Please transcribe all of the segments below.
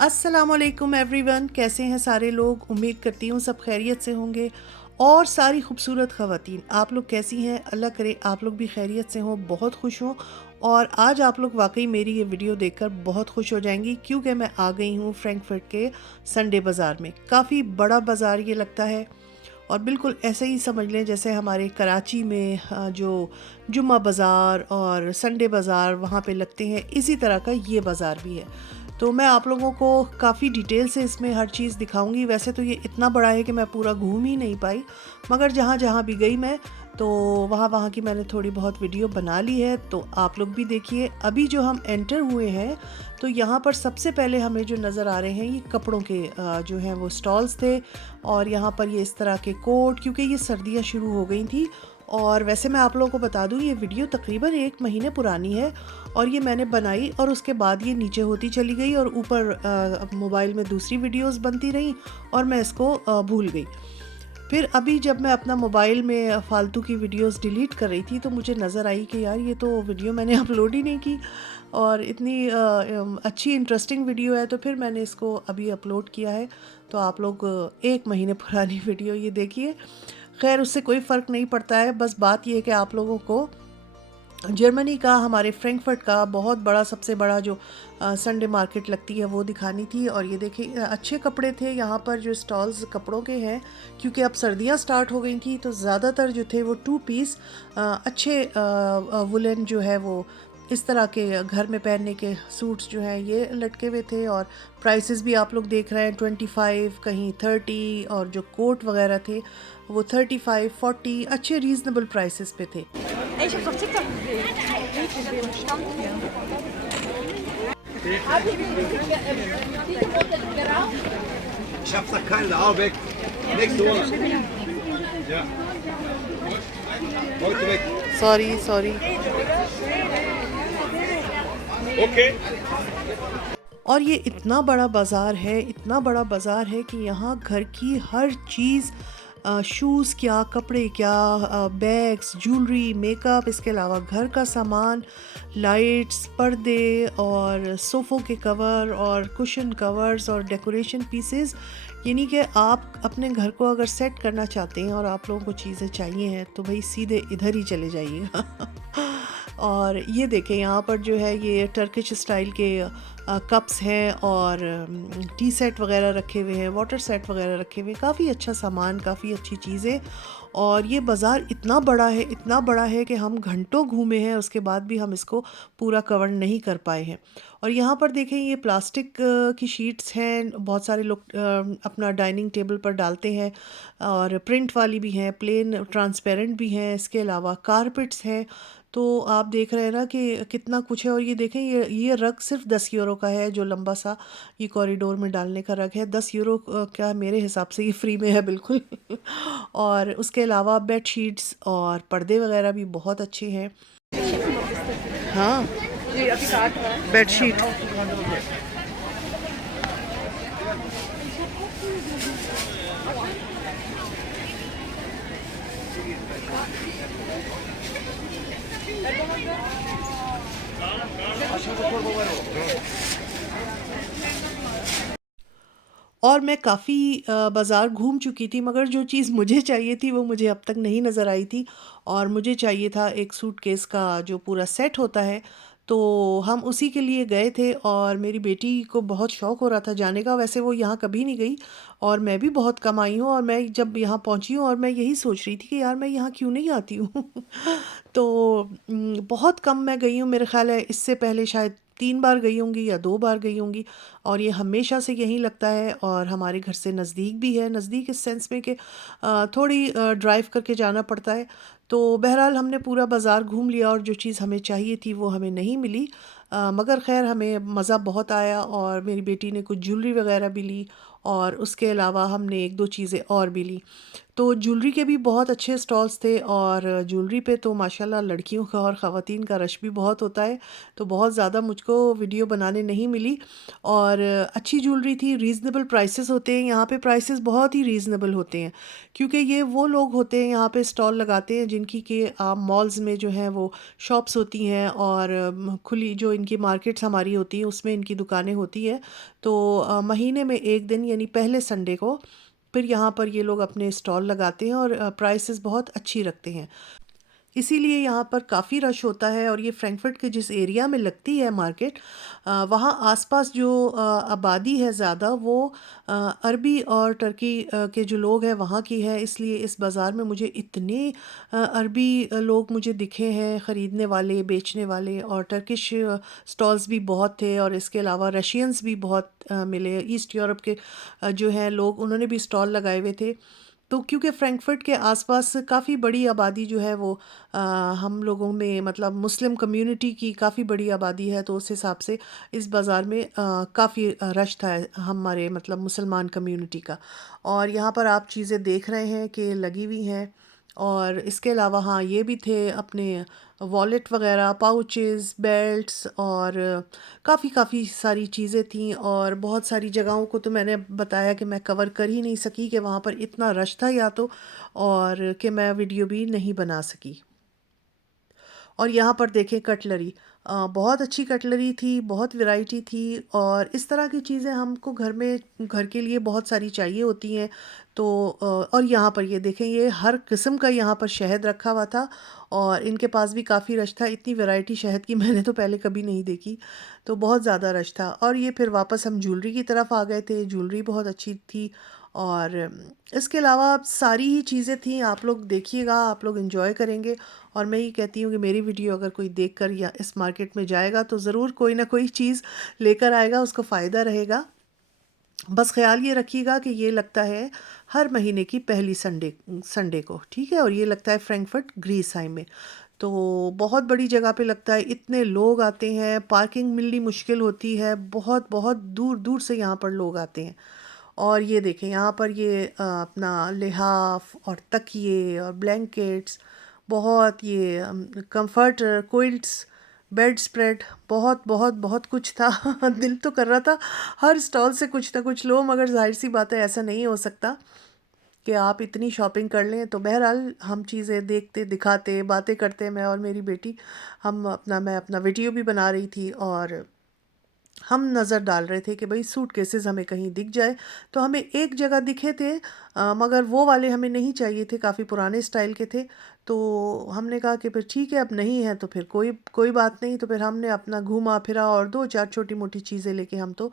अस्सलामुअलैकुम एवरीवन, कैसे हैं सारे लोग। उम्मीद करती हूँ सब खैरियत से होंगे। और सारी खूबसूरत ख़वातीन, आप लोग कैसी हैं? अल्लाह करे आप लोग भी खैरियत से हों, बहुत खुश हों। और आज आप लोग वाकई मेरी ये वीडियो देखकर बहुत खुश हो जाएंगी, क्योंकि मैं आ गई हूँ फ्रैंकफर्ट के संडे बाज़ार में। काफ़ी बड़ा बाज़ार ये लगता है, और बिल्कुल ऐसे ही समझ लें जैसे हमारे कराची में जो जुम्मा बाज़ार और संडे बाज़ार वहाँ पे लगते हैं, इसी तरह का ये बाज़ार भी है। तो मैं आप लोगों को काफ़ी डिटेल से इसमें हर चीज़ दिखाऊंगी। वैसे तो ये इतना बड़ा है कि मैं पूरा घूम ही नहीं पाई, मगर जहाँ जहाँ भी गई मैं, तो वहाँ वहाँ की मैंने थोड़ी बहुत वीडियो बना ली है, तो आप लोग भी देखिए। अभी जो हम एंटर हुए हैं, तो यहाँ पर सबसे पहले हमें जो नज़र आ रहे हैं ये कपड़ों के जो हैं वो स्टॉल्स थे। और यहाँ पर ये इस तरह के कोट, क्योंकि ये सर्दियाँ शुरू हो गई थी। और वैसे मैं आप लोगों को बता दूँ, ये वीडियो तकरीबन 1 महीने पुरानी है, और ये मैंने बनाई और उसके बाद ये नीचे होती चली गई, और ऊपर मोबाइल में दूसरी वीडियोस बनती रहीं, और मैं इसको भूल गई। फिर अभी जब मैं अपना मोबाइल में फालतू की वीडियोस डिलीट कर रही थी, तो मुझे नज़र आई कि यार ये तो वीडियो मैंने अपलोड ही नहीं की, और इतनी अच्छी इंटरेस्टिंग वीडियो है। तो फिर मैंने इसको अभी अपलोड किया है। तो आप लोग 1 महीने पुरानी वीडियो ये देखिए। खैर, उससे कोई फ़र्क नहीं पड़ता है, बस बात ये है कि आप लोगों को जर्मनी का, हमारे फ्रैंकफर्ट का बहुत बड़ा, सबसे बड़ा जो संडे मार्केट लगती है वो दिखानी थी। और ये देखिए अच्छे कपड़े थे यहाँ पर, जो स्टॉल्स कपड़ों के हैं, क्योंकि अब सर्दियाँ स्टार्ट हो गई थी, तो ज़्यादातर जो थे वो 2 पीस अच्छे वुलन जो है वो इस तरह के घर में पहनने के सूट्स जो हैं ये लटके हुए थे। और प्राइसेस भी आप लोग देख रहे हैं, 25, कहीं 30, और जो कोट वगैरह थे वो 35, 40 अच्छे रीज़नेबल प्राइसेस पे थे। Ey, ich hab's auf TikTok gesehen. Gesehen, stand hier. Ich hab's da keinen, auch weg. Nächste Monat. Ja. Heute weg. Sorry sorry. Okay. और ये इतना बड़ा बाज़ार है, इतना बड़ा बाज़ार है कि यहाँ घर की हर चीज़, शूज़ क्या, कपड़े क्या, बैग्स, ज्वेलरी, मेकअप, इसके अलावा घर का सामान, लाइट्स, पर्दे, और सोफ़ों के कवर, और कुशन कवर्स, और डेकोरेशन पीसेस। यानी कि आप अपने घर को अगर सेट करना चाहते हैं और आप लोगों को चीज़ें चाहिए हैं, तो भाई सीधे इधर ही चले जाइएगा। और ये देखें, यहाँ पर जो है ये टर्किश स्टाइल के कप्स हैं, और टी सेट वगैरह रखे हुए हैं, वाटर सेट वगैरह रखे हुए हैं। काफ़ी अच्छा सामान, काफ़ी अच्छी चीज़ें। और ये बाज़ार इतना बड़ा है, इतना बड़ा है कि हम घंटों घूमे हैं, उसके बाद भी हम इसको पूरा कवर नहीं कर पाए हैं। और यहाँ पर देखें, ये प्लास्टिक की शीट्स हैं, बहुत सारे लोग अपना डाइनिंग टेबल पर डालते हैं, और प्रिंट वाली भी हैं, प्लेन ट्रांसपेरेंट भी हैं। इसके अलावा कारपेट्स हैं। तो आप देख रहे हैं ना कि कितना कुछ है। और ये देखें, ये रग सिर्फ 10 यूरो का है, जो लंबा सा ये कॉरिडोर में डालने का रग है। 10 यूरो का मेरे हिसाब से ये फ्री में है बिल्कुल। और उसके अलावा बेड शीट्स और पर्दे वगैरह भी बहुत अच्छे हैं। हाँ, जी, अभी काट रहा है। Bed sheet. और मैं काफ़ी बाज़ार घूम चुकी थी, मगर जो चीज़ मुझे चाहिए थी वो मुझे अब तक नहीं नज़र आई थी। और मुझे चाहिए था एक सूटकेस का जो पूरा सेट होता है, तो हम उसी के लिए गए थे। और मेरी बेटी को बहुत शौक़ हो रहा था जाने का, वैसे वो यहाँ कभी नहीं गई, और मैं भी बहुत कम आई हूँ। और मैं जब यहाँ पहुँची हूँ, और मैं यही सोच रही थी कि यार मैं यहाँ क्यों नहीं आती हूँ। तो बहुत कम मैं गई हूँ, मेरे ख़्याल है इससे पहले शायद 3 बार गई होंगी या 2 बार गई होंगी। और ये हमेशा से यहीं लगता है, और हमारे घर से नज़दीक भी है, नज़दीक इस सेंस में कि थोड़ी ड्राइव करके जाना पड़ता है। तो बहरहाल हमने पूरा बाज़ार घूम लिया, और जो चीज़ हमें चाहिए थी वो हमें नहीं मिली। मगर ख़ैर हमें मज़ा बहुत आया, और मेरी बेटी ने कुछ ज्वेलरी वगैरह भी ली। और उसके अलावा हमने एक दो चीज़ें और भी ली। तो ज्वेलरी के भी बहुत अच्छे स्टॉल्स थे, और ज्वेलरी पे तो माशाल्लाह लड़कियों का और ख़वातीन का रश भी बहुत होता है, तो बहुत ज़्यादा मुझको वीडियो बनाने नहीं मिली। और अच्छी ज्वेलरी थी, रीज़नेबल प्राइसेस होते हैं यहाँ पे, प्राइसेस बहुत ही रीज़नेबल होते हैं, क्योंकि ये वो लोग होते हैं यहाँ पे स्टॉल लगाते हैं जिनकी कि मॉल्स में जो है वो शॉप्स होती हैं, और खुली जो इनकी मार्केट्स हमारी होती हैं उसमें इनकी दुकानें होती हैं। तो महीने में एक दिन यानी पहले संडे को फिर यहाँ पर ये लोग अपने स्टॉल लगाते हैं, और प्राइसेस बहुत अच्छी रखते हैं, इसीलिए यहाँ पर काफ़ी रश होता है। और ये फ्रैंकफर्ट के जिस एरिया में लगती है मार्केट, वहाँ आसपास जो आबादी है ज़्यादा वो अरबी और टर्की के जो लोग हैं वहाँ की है, इसलिए इस बाज़ार में मुझे इतने अरबी लोग मुझे दिखे हैं, ख़रीदने वाले, बेचने वाले, और टर्किश स्टॉल्स भी बहुत थे, और इसके अलावा रशियंस भी बहुत मिले, ईस्ट यूरोप के जो हैं लोग, उन्होंने भी स्टॉल लगाए हुए थे। तो क्योंकि फ्रैंकफर्ट के आसपास काफ़ी बड़ी आबादी जो है वो हम लोगों में, मतलब मुस्लिम कम्युनिटी की काफ़ी बड़ी आबादी है, तो उस हिसाब से इस बाज़ार में काफ़ी रश था हमारे मतलब मुसलमान कम्युनिटी का। और यहाँ पर आप चीज़ें देख रहे हैं कि लगी हुई हैं। और इसके अलावा हाँ, ये भी थे अपने वॉलेट वगैरह, पाउचेस, बेल्ट्स, और काफ़ी काफ़ी सारी चीज़ें थीं। और बहुत सारी जगहों को तो मैंने बताया कि मैं कवर कर ही नहीं सकी, कि वहाँ पर इतना रश था या तो, और कि मैं वीडियो भी नहीं बना सकी। और यहाँ पर देखें कटलरी, बहुत अच्छी कटलरी थी, बहुत वैरायटी थी, और इस तरह की चीज़ें हमको घर में, घर के लिए बहुत सारी चाहिए होती हैं। तो और यहाँ पर ये देखें, ये हर किस्म का यहाँ पर शहद रखा हुआ था, और इनके पास भी काफ़ी रश था, इतनी वैरायटी शहद की मैंने तो पहले कभी नहीं देखी, तो बहुत ज़्यादा रश था। और ये फिर वापस हम ज्वेलरी की तरफ आ गए थे, ज्वेलरी बहुत अच्छी थी। और इसके अलावा सारी ही चीज़ें थी, आप लोग देखिएगा, आप लोग एंजॉय करेंगे। और मैं ये कहती हूँ कि मेरी वीडियो अगर कोई देखकर या इस मार्केट में जाएगा तो ज़रूर कोई ना कोई चीज़ लेकर आएगा, उसको फ़ायदा रहेगा। बस ख़्याल ये रखिएगा कि ये लगता है हर महीने की पहली संडे संडे को, ठीक है। और ये लगता है फ्रैंकफर्ट ग्रीसहाइम में, तो बहुत बड़ी जगह पे लगता है, इतने लोग आते हैं, पार्किंग मिलनी मुश्किल होती है, बहुत बहुत दूर दूर से यहाँ पर लोग आते हैं। और ये देखें यहाँ पर ये अपना लिहाफ और तकिए और ब्लैंकेट्स, बहुत ये कंफर्टर, क्विल्ट्स, बेड स्प्रेड, बहुत बहुत बहुत कुछ था। दिल तो कर रहा था हर स्टॉल से कुछ ना कुछ लो, मगर जाहिर सी बात है ऐसा नहीं हो सकता कि आप इतनी शॉपिंग कर लें। तो बहरहाल हम चीज़ें देखते, दिखाते, बातें करते, मैं और मेरी बेटी, मैं अपना वीडियो भी बना रही थी, और हम नज़र डाल रहे थे कि भाई सूटकेसेस हमें कहीं दिख जाए। तो हमें एक जगह दिखे थे, मगर वो वाले हमें नहीं चाहिए थे, काफ़ी पुराने स्टाइल के थे। तो हमने कहा कि फिर ठीक है, अब नहीं है तो फिर कोई कोई बात नहीं। तो फिर हमने अपना घूमा फिरा और दो चार छोटी मोटी चीज़ें लेके हम तो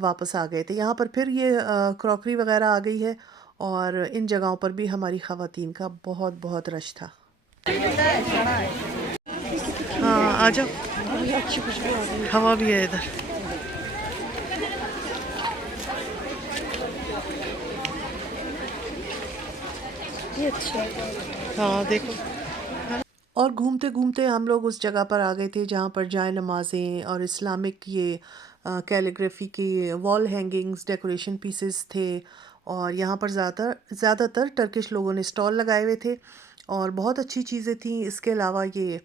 वापस आ गए थे। यहाँ पर फिर ये क्रॉकरी वगैरह आ गई है, और इन जगहों पर भी हमारी ख़वातीन का बहुत बहुत रश था। हाँ, आ जाओ, हवा भी है इधर। ये अच्छा है। हाँ देखो। और घूमते घूमते हम लोग उस जगह पर आ गए थे जहाँ पर जाए नमाज़ें और इस्लामिक ये कैलीग्राफी की वॉल हैंगिंग्स, डेकोरेशन पीसेस थे। और यहाँ पर ज़्यादातर टर्किश लोगों ने स्टॉल लगाए हुए थे, और बहुत अच्छी चीज़ें थीं। इसके अलावा ये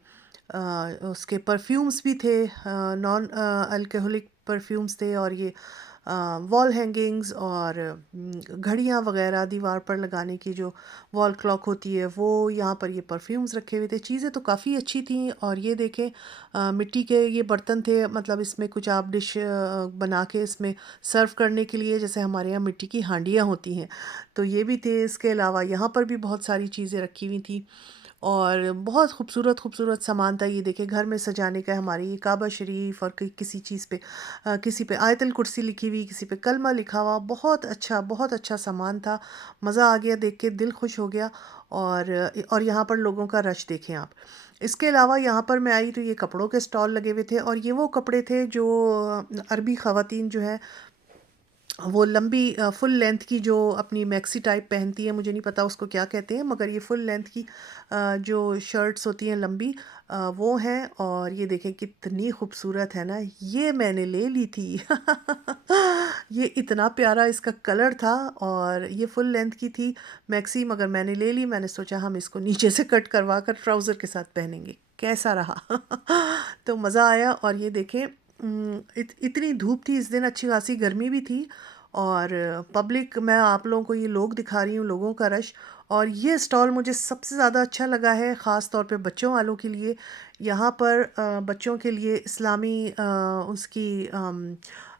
उसके परफ्यूम्स भी थे, नॉन अल्कोहलिक परफ्यूम्स थे, और ये वॉल हैंगिंग्स और घड़ियाँ वगैरह दीवार पर लगाने की जो वॉल क्लॉक होती है वो, यहाँ पर ये परफ्यूम्स रखे हुए थे। चीज़ें तो काफ़ी अच्छी थी। और ये देखें मिट्टी के ये बर्तन थे, मतलब इसमें कुछ आप डिश बना के इसमें सर्व करने के लिए, जैसे हमारे यहाँ मिट्टी की हांडियाँ होती हैं, तो ये भी थे। इसके अलावा यहाँ पर भी बहुत सारी चीज़ें रखी हुई थी, और बहुत खूबसूरत खूबसूरत सामान था। ये देखें घर में सजाने का, हमारी ये काबा शरीफ, और किसी चीज़ पे किसी पे आयतल कुर्सी लिखी हुई, किसी पे कलमा लिखा हुआ, बहुत अच्छा सामान था। मज़ा आ गया देख के, दिल खुश हो गया। और यहाँ पर लोगों का रश देखें आप। इसके अलावा यहाँ पर मैं आई तो ये कपड़ों के स्टॉल लगे हुए थे, और ये वो कपड़े थे जो अरबी ख़वातीन जो है वो लंबी फुल लेंथ की जो अपनी मैक्सी टाइप पहनती है, मुझे नहीं पता उसको क्या कहते हैं, मगर ये फुल लेंथ की जो शर्ट्स होती हैं लंबी, वो हैं। और ये देखें कितनी खूबसूरत है ना, ये मैंने ले ली थी। ये इतना प्यारा इसका कलर था, और ये फुल लेंथ की थी मैक्सी, मगर मैंने ले ली। मैंने सोचा हम इसको नीचे से कट करवा कर ट्राउज़र के साथ पहनेंगे, कैसा रहा। तो मज़ा आया। और ये देखें इतनी धूप थी इस दिन, अच्छी खासी गर्मी भी थी। और पब्लिक, मैं आप लोगों को ये लोग दिखा रही हूँ, लोगों का रश। और ये स्टॉल मुझे सबसे ज़्यादा अच्छा लगा है, ख़ास तौर पे बच्चों वालों के लिए। यहाँ पर बच्चों के लिए इस्लामी उसकी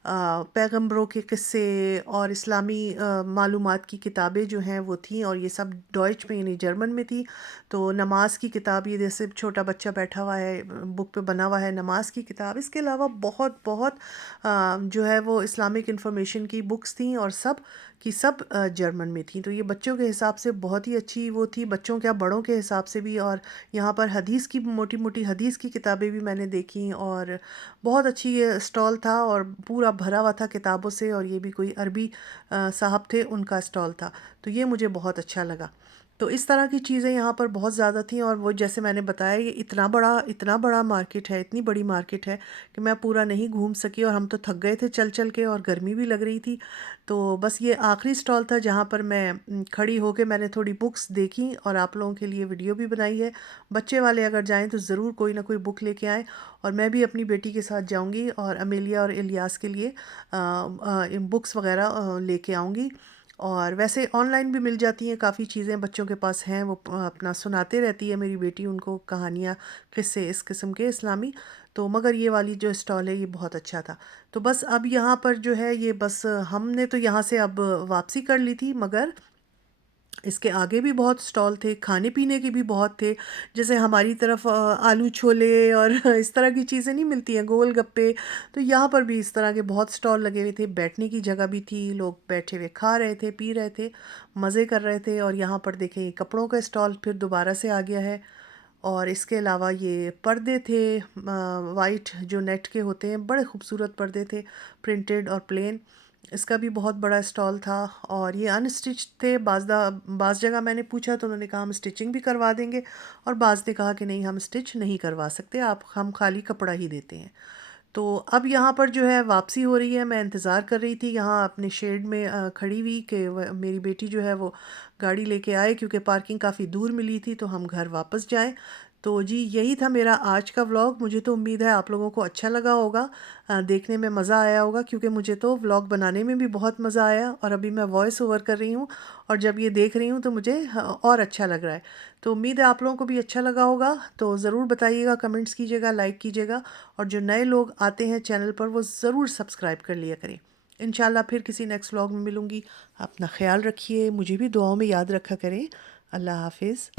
पैगंबरों के किस्से और इस्लामी मालूमात की किताबें जो हैं वो थी, और ये सब डॉइच में यानी जर्मन में थी। तो नमाज की किताब, ये जैसे छोटा बच्चा बैठा हुआ है, बुक पे बना हुआ है नमाज की किताब। इसके अलावा बहुत बहुत जो है वो इस्लामिक इंफॉर्मेशन की बुक्स थी, और सब की सब जर्मन में थी। तो ये बच्चों के हिसाब से बहुत ही अच्छी वो थी, बच्चों क्या बड़ों के हिसाब से भी। और यहाँ पर हदीस की मोटी मोटी हदीस की किताबें भी मैंने देखी, और बहुत अच्छी ये स्टॉल था, और पूरा भरा हुआ था किताबों से। और ये भी कोई अरबी साहब थे, उनका स्टॉल था। तो ये मुझे बहुत अच्छा लगा। तो इस तरह की चीज़ें यहाँ पर बहुत ज़्यादा थी। और वो जैसे मैंने बताया, ये इतना बड़ा मार्केट है, इतनी बड़ी मार्केट है कि मैं पूरा नहीं घूम सकी, और हम तो थक गए थे चल चल के, और गर्मी भी लग रही थी। तो बस ये आखिरी स्टॉल था जहाँ पर मैं खड़ी होके मैंने थोड़ी बुक्स देखी, और आप लोगों के लिए वीडियो भी बनाई है। बच्चे वाले अगर जाएं तो ज़रूर कोई ना कोई बुक लेके आएँ। और मैं भी अपनी बेटी के साथ जाऊंगी, और अमेलिया और इलियास के लिए बुक्स वगैरह लेके आऊँगी। और वैसे ऑनलाइन भी मिल जाती हैं काफ़ी चीज़ें, बच्चों के पास हैं, वो अपना सुनाते रहती है मेरी बेटी उनको कहानियाँ, किस्से इस किस्म के इस्लामी। तो मगर ये वाली जो स्टॉल है ये बहुत अच्छा था। तो बस अब यहाँ पर जो है ये बस हमने तो यहाँ से अब वापसी कर ली थी, मगर इसके आगे भी बहुत स्टॉल थे, खाने पीने के भी बहुत थे। जैसे हमारी तरफ आलू छोले और इस तरह की चीज़ें नहीं मिलती हैं, गोलगप्पे। तो यहाँ पर भी इस तरह के बहुत स्टॉल लगे हुए थे, बैठने की जगह भी थी, लोग बैठे हुए खा रहे थे, पी रहे थे, मज़े कर रहे थे। और यहाँ पर देखें, कपड़ों का स्टॉल फिर दोबारा से आ गया है। और इसके अलावा ये पर्दे थे, वाइट जो नेट के होते हैं, बड़े खूबसूरत पर्दे थे, प्रिंटेड और प्लेन। इसका भी बहुत बड़ा स्टॉल था। और ये अनस्टिच थे। बाज़ जगह मैंने पूछा तो उन्होंने कहा हम स्टिचिंग भी करवा देंगे, और बाज़ ने कहा कि नहीं, हम स्टिच नहीं करवा सकते, हम खाली कपड़ा ही देते हैं। तो अब यहाँ पर जो है वापसी हो रही है। मैं इंतज़ार कर रही थी यहाँ अपने शेड में खड़ी हुई कि मेरी बेटी जो है वो गाड़ी लेके आए, क्योंकि पार्किंग काफ़ी दूर मिली थी, तो हम घर वापस जाएं। तो जी, यही था मेरा आज का व्लॉग। मुझे तो उम्मीद है आप लोगों को अच्छा लगा होगा, देखने में मज़ा आया होगा, क्योंकि मुझे तो व्लॉग बनाने में भी बहुत मज़ा आया। और अभी मैं वॉइस ओवर कर रही हूँ, और जब ये देख रही हूँ तो मुझे और अच्छा लग रहा है। तो उम्मीद है आप लोगों को भी अच्छा लगा होगा। तो ज़रूर बताइएगा, कमेंट्स कीजिएगा, लाइक कीजिएगा। और जो नए लोग आते हैं चैनल पर वो ज़रूर सब्सक्राइब कर लिया करें। इंशाल्लाह फिर किसी नेक्स्ट व्लॉग में मिलूँगी। अपना ख्याल रखिए, मुझे भी दुआओं में याद रखा करें। अल्लाह हाफिज़।